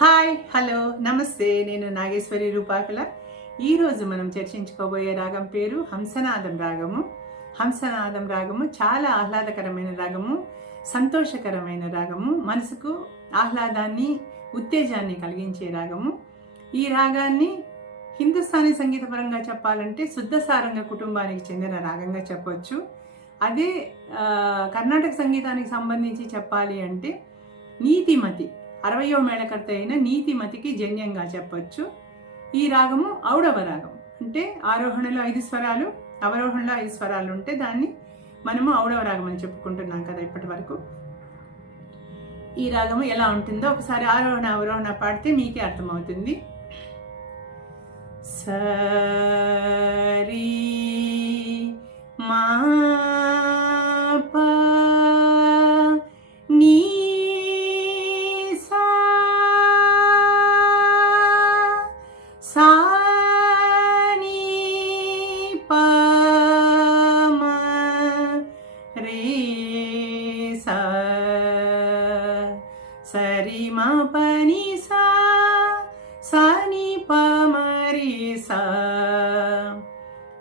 Hi, hello, నమస్తే. నేను నాగేశ్వరి రూపాకల. ఈరోజు మనం చర్చించుకోబోయే రాగం పేరు హంసనాదం రాగము. హంసనాదం రాగము చాలా ఆహ్లాదకరమైన రాగము, సంతోషకరమైన రాగము, మనసుకు ఆహ్లాదాన్ని, ఉత్తేజాన్ని కలిగించే రాగము. ఈ రాగాన్ని హిందుస్థానీ సంగీతపరంగా చెప్పాలంటే శుద్ధ సారంగ కుటుంబానికి చెందిన రాగంగా చెప్పవచ్చు. అదే కర్ణాటక సంగీతానికి సంబంధించి చెప్పాలి అంటే నీతిమతి 60వ మేళకర్త అయిన నీతిమతికి జన్యంగా చెప్పొచ్చు. ఈ రాగము ఔడవ రాగం, అంటే ఆరోహణలో 5 స్వరాలు, అవరోహణలో 5 స్వరాలు ఉంటే దాన్ని మనము ఔడవ రాగం అని చెప్పుకుంటున్నాం కదా ఇప్పటి వరకు. ఈ రాగము ఎలా ఉంటుందో ఒకసారి ఆరోహణ అవరోహణ పాడితే మీకే అర్థమవుతుంది. సరి మా సరి మా పని సా సాని పమరి సా.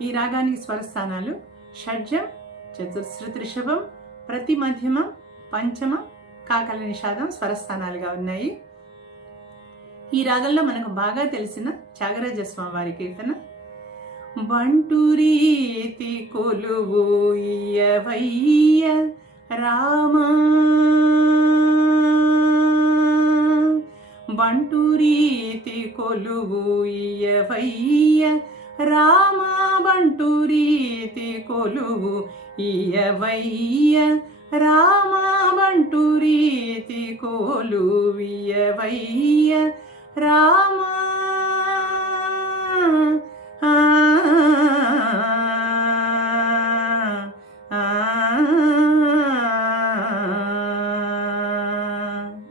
ఈ రాగానికి స్వరస్థానాలు షడ్జం, చతుశ్రుతి రిషభం, ప్రతి మధ్యమం, పంచమం, కాకల నిషాదం స్వరస్థానాలుగా ఉన్నాయి. ఈ రాగంలో మనకు బాగా తెలిసిన త్యాగరాజ స్వామి వారి కీర్తన బంటురీతి కొలువు ఇయ్యవయ్య రామా, బంటురీతి కొలువు ఇయ్యవయ్య రామా, బంటురీతి కొలువు ఇయ్యవయ్య రామా, బంటురీతి కొలువియ్యవయ్య రామా.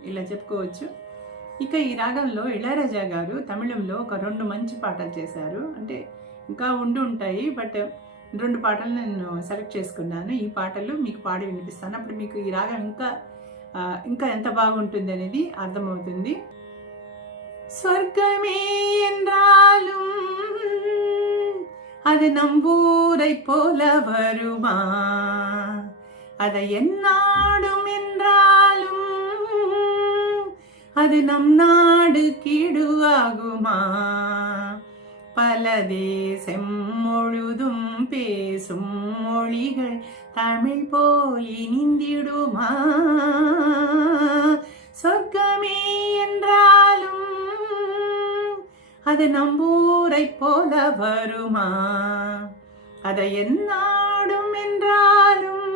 ఇలా చెప్పుకోవచ్చు. ఇక ఈ రాగంలో ఇళయరాజా గారు తమిళంలో ఒక 2 మంచి పాటలు చేశారు. అంటే ఇంకా ఉంటాయి, బట్ 2 పాటలు నేను సెలెక్ట్ చేసుకున్నాను. ఈ పాటలు మీకు పాడి వినిపిస్తాను. అప్పుడు మీకు ఈ రాగం ఇంకా ఎంత బాగుంటుంది అనేది అర్థమవుతుంది. స్వర్గమే என்றாலும் அது நம்பூரை போல வருமா, அதை எந்நாடும் என்றாலும் அது நம் நாடு கீடு ஆகுமா, பல தேசம் முழுதும் பேசும் மொழிகள் தமிழ் போல் இனிந்திடுமா, சொர்க்கமே என்றாலும் அது நம்பூரை போல வருமா, அதை எந்நாடும் என்றாலும்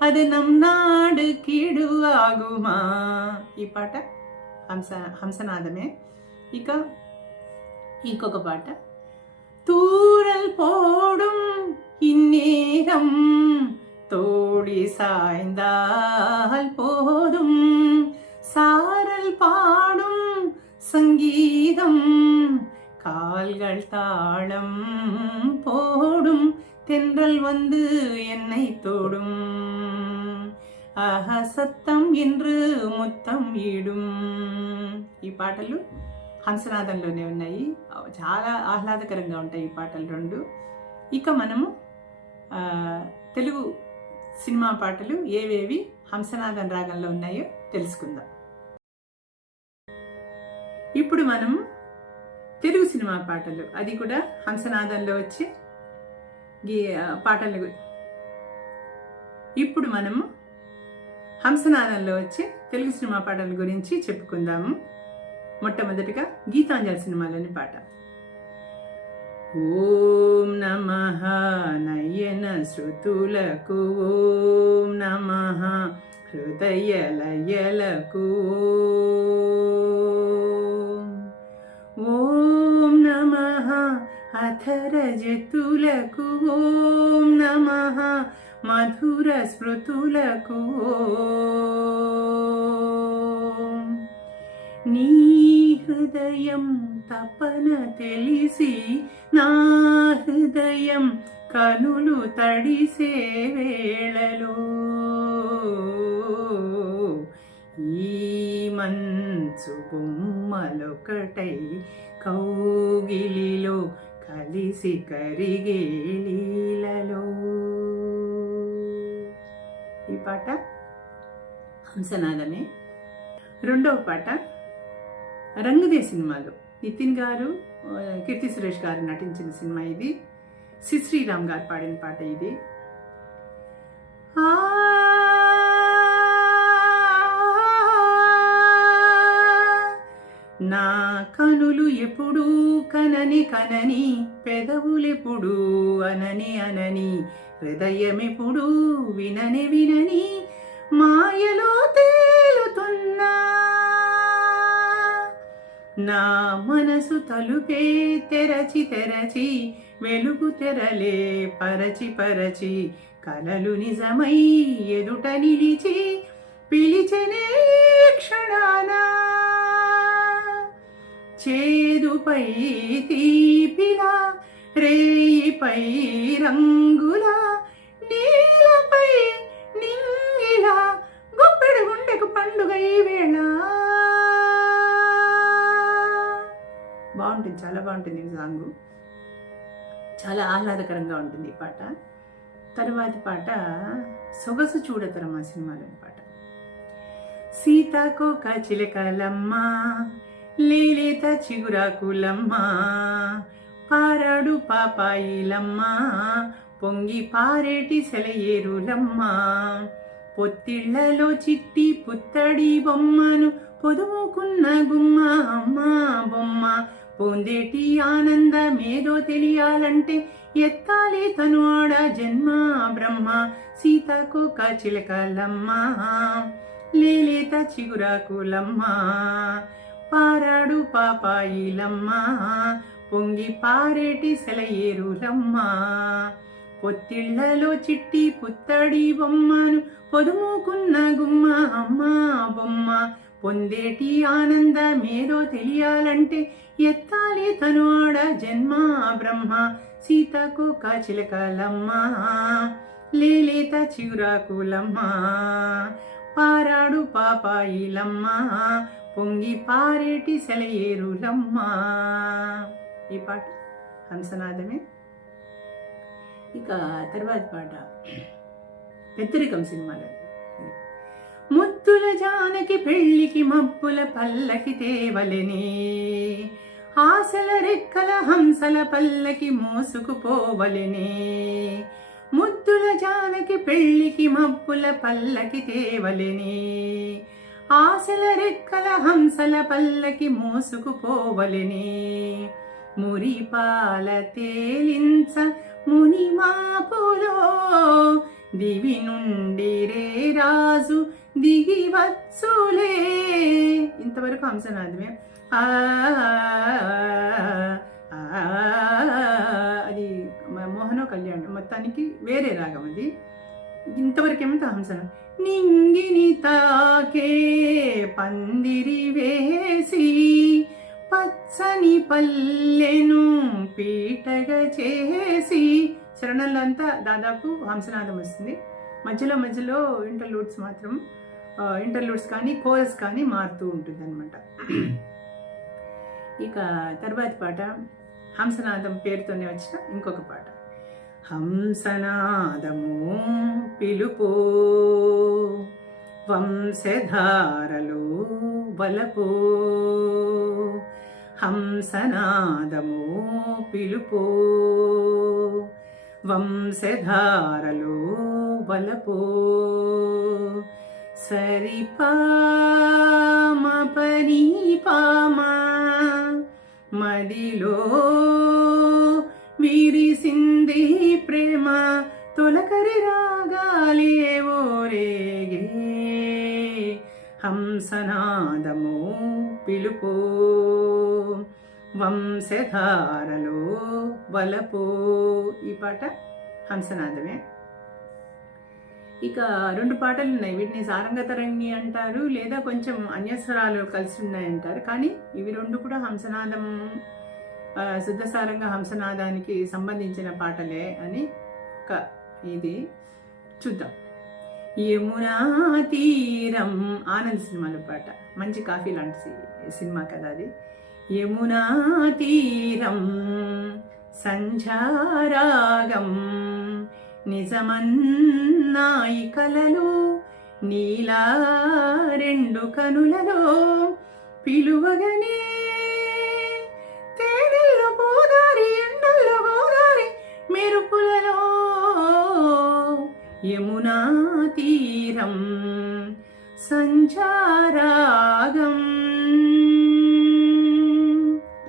అది నమ్ నాడు కీడు ఆగుమా. ఈ పాట హంసనాదమే. ఇక ఇంకొక పాట తూరల్ పోడుం ఇన్నేరం తోడి సాய்ந்தால் போதும், சாரல் பாடும் சங்கீதம் கால்கள் தாளம் போடும், தென்றல் வந்து என்னை தோடும், ఆహ సత్తం என்று ముత్తం ఈడుం. ఈ పాటలు హంసనాదంలోనే ఉన్నాయి. చాలా ఆహ్లాదకరంగా ఉంటాయి ఈ పాటలు 2. ఇక మనము తెలుగు సినిమా పాటలు ఏవేవి హంసనాదం రాగంలో ఉన్నాయో తెలుసుకుందాం. ఇప్పుడు మనము తెలుగు సినిమా పాటలు, అది కూడా హంసనాదంలో వచ్చే పాటలు. ఇప్పుడు మనము హంసనాదంలో వచ్చే తెలుగు సినిమా పాటల గురించి చెప్పుకుందాము. మొట్టమొదటిగా గీతాంజలి సినిమాలోని పాట. ఓం నమః నయన శృతులకు, ఓం నమః హృదయ లయలకు, ఓం నమః అథర జతులకు, ఓం నమః మధుర స్మృతులకు, నీ హృదయం తపన తెలిసి నా హృదయం కనులు తడిసే వేళలో ఈ మంత్ర కంచు బొమ్మలొకటై కౌగిలిలో కలిసి కరిగే లీలలో. ఈ పాట హంసనాదమే. రెండవ పాట రంగుదే సినిమాలో నితిన్ గారు, కీర్తి సురేష్ గారు నటించిన సినిమా ఇది. శ్రీరామ్ గారు పాడిన పాట ఇది. నా కనులు ఎప్పుడూ కనని కనని, పెదవులెప్పుడు అనని అనని, హృదయమెప్పుడు వినని వినని, మాయలో తేలుతున్నా. నా మనసు తలుపే తెరచి తెరచి, వెలుగు తెరలే పరచి పరచి, కలలు నిజమై ఎదుట నిలిచి పిలిచెనే క్షణాన. చేదుపై తీపిలా, రేయిపై రంగులా, నీలపై నింగిలా, గొప్పెడు గుండెకు పండుగ ఈ వేళ. బాగుంటుంది, చాలా బాగుంటుంది ఈ సాంగు. చాలా ఆహ్లాదకరంగా ఉంటుంది ఈ పాట. తరువాతి పాట సొగసు చూడతరమా సినిమాలోని పాట. సీతాకోక చిలకలమ్మ, లేలేత చిగురాకులమ్మ, పారాడు పాపాయిలమ్మ, పొంగి పారేటి సెలయేరులమ్మ, పొత్తిళ్లలో చిట్టి పుత్తడి బొమ్మను పొదుముకున్న గుమ్మ అమ్మ బొమ్మ, పొందేటి ఆనందమేదో తెలియాలంటే ఎత్తాలి తను ఆడ జన్మ బ్రహ్మ. సీతాకోక చిలకలమ్మ, లేలేత చిగురాకులమ్మ, పారాడు పాపాయిలమ్మ, పొంగి పారేటి సెలయేరులమ్మ, పొత్తిళ్లలో చిట్టి పుత్తడి బొమ్మను పొదుముకున్న గుమ్మ అమ్మ బొమ్మ, పొందేటి ఆనందమేదో తెలియాలంటే ఎత్తాలి తను ఆడ జన్మ బ్రహ్మ. సీతాకోక చిలకలమ్మ, లేలేత చిగురాకులమ్మ, పారాడు పాపాయిలమ్మ, పొంగి పారేటి సెలయేరులమ్మ. ఈ పాట హంసనాదమే. ఇక తర్వాత పాట పెద్దరికం సినిమాలో. ముద్దుల జానకి పెళ్లికి మబ్బుల పల్లకి తేవలెనే, ఆశల రెక్కల హంసల పల్లకి మోసుకుపోవలెనే. ముద్దుల జానకి పెళ్లికి మబ్బుల పల్లకి తేవలెనే, ఆశల రెక్కల హంసల పల్లకి మోసుకుపోవలెనే. మురిపాల తేలించ మునిమాపులో, దివి నుండి రే రాజు దిగి వచ్చులే. ఇంతవరకు హంసనాదమే. అది మోహనో కళ్యాణ్, మొత్తానికి వేరే రాగం అది. ఇంతవరకు ఏమంటే హంసన. నింగిని తాకే పందిరి వేసి, పచ్చని పల్లెను పీటగా చేసి. చరణంలో అంతా దాదాపు హంసనాదం వస్తుంది. మధ్యలో మధ్యలో ఇంటర్లూడ్స్ కానీ కోరస్ కానీ మారుతూ ఉంటుంది అనమాట. ఇక తర్వాతి పాట హంసనాదం పేరుతోనే వచ్చిన ఇంకొక పాట. హంసనాదము పిలుపో, వంశధారలో వలపో, హంసనాదము పిలుపో, వంశధారలో వలపో. సరిపామ పని పామ, మదిలో విరిసింది ప్రేమ, తొలకరి రాగాలేవో రేగే. హంసనాదము పిలుపో, వంశధారలో వలపో. ఈ పాట హంసనాదమే. ఇక రెండు పాటలు ఉన్నాయి. వీటిని సారంగతరణి అంటారు, లేదా కొంచెం అన్యస్వరాలు కలిసి ఉన్నాయంటారు. కానీ ఇవి రెండు కూడా హంసనాదం, శుద్ధసారంగ హంసనాదానికి సంబంధించిన పాటలే అని ఒక ఇది చూద్దాం. యమునా తీరం, ఆనంద్ సినిమాలో పాట, మంచి కాఫీ లాంటి సినిమా కదా అది. యమునా తీరం సంధ్యారాగం, నిజమన్నాయి కలలు నీలా రెండు కనులలో, పిలువగనే తేనెల్లో గోదారి ఎండల్లో గోదారి మెరుపులలో, యమునా తీరం సంచారాగం.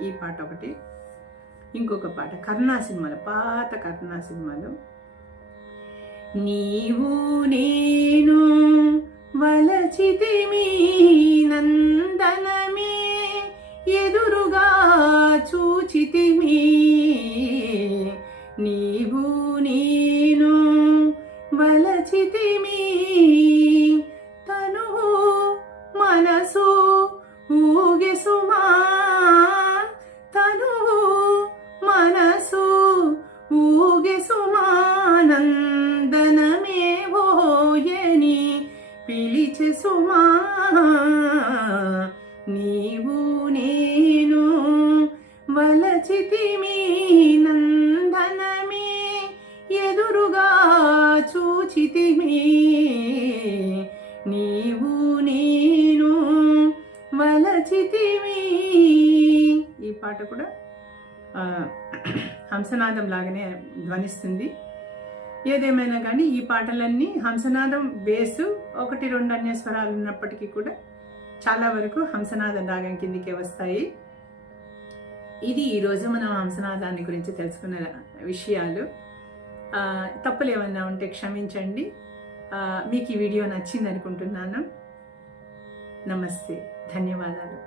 ఈ పాట ఒకటి. ఇంకొక పాట కర్ణా సినిమాలో, పాత కర్ణా సినిమాలో, నీవు నేను వలచితిమి నందనమే ఎదురుగా చూచితిమి, నీవు నేను వలచితిమి తనువు మనసు ఊగెసుమా, తనువు మనసు ఊగెసుమా, నందనమే ఓయని పిలిచెసుమా, నీవు నేను వలచితిమి నందనమే ఎదురుగా చూచితిమి, నీవు నేను వలచితిమి. ఈ పాట కూడా హంసనాదం లాగానే ధ్వనిస్తుంది. ఏదేమైనా కానీ ఈ పాటలన్నీ హంసనాదం బేసు, 1-2 అన్యస్వరాలు ఉన్నప్పటికీ కూడా చాలా వరకు హంసనాదం రాగం కిందికే వస్తాయి. ఇది ఈరోజు మనం హంసనాదాన్ని గురించి తెలుసుకున్న విషయాలు. తప్పులు ఏమన్నా ఉంటే క్షమించండి. మీకు ఈ వీడియో నచ్చింది అనుకుంటున్నాను. నమస్తే, ధన్యవాదాలు.